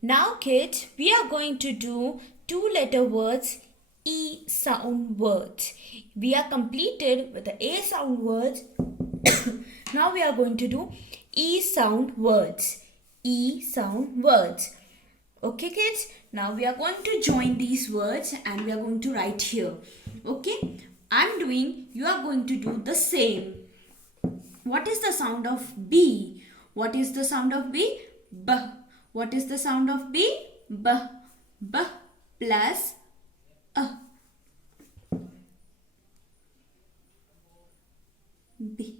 Now kids, we are going to do two-letter words, E sound words. We are completed with the A sound words. Now we are going to do E sound words. E sound words. Okay kids, now we are going to join these words and we are going to write here. Okay, I'm doing, you are going to do the same. What is the sound of B? What is the sound of B? B. What is the sound of B? B. B plus A. B.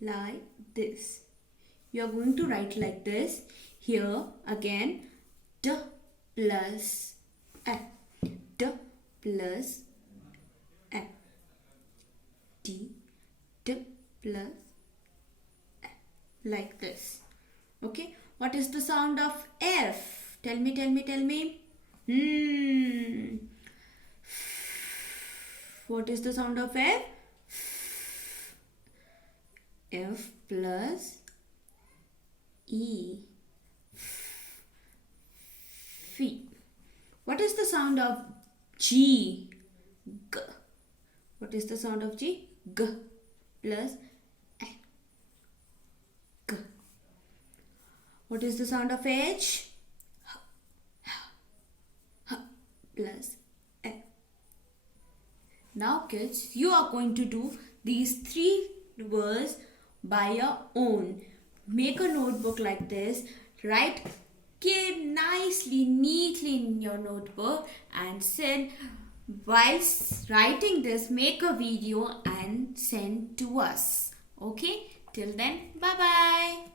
Like this. You are going to write like this. Here again, D plus A. D plus A. D. D plus A. Like this. Okay. What is the sound of F? Tell me. What is the sound of F? F plus E. F. What is the sound of G? G. What is the sound of G? G plus A. G. What is the sound of H? H plus A. Now kids, you are going to do these three words by your own. Make a notebook like this. Write nicely, neatly in your notebook and send. While writing this, make a video and send to us. Okay? Till then, bye-bye.